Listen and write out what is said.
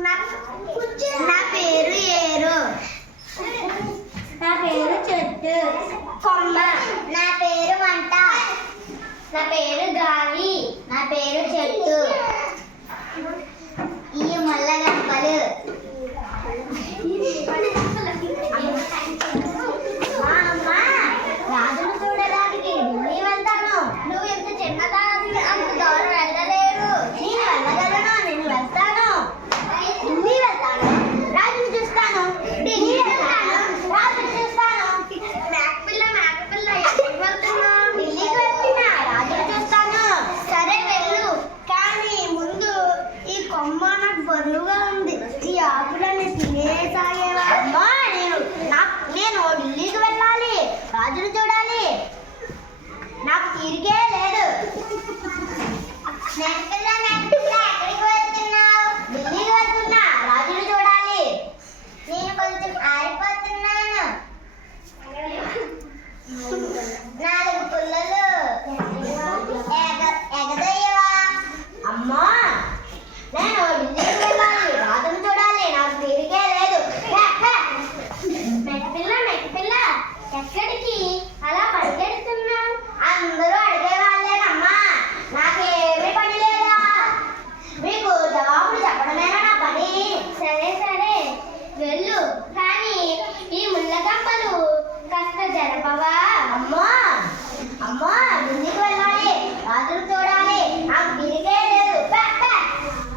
నా పేరు ఏరు. నా పేరు చెట్టు. కొమ్మ నా పేరు వంట. నా పేరు Santa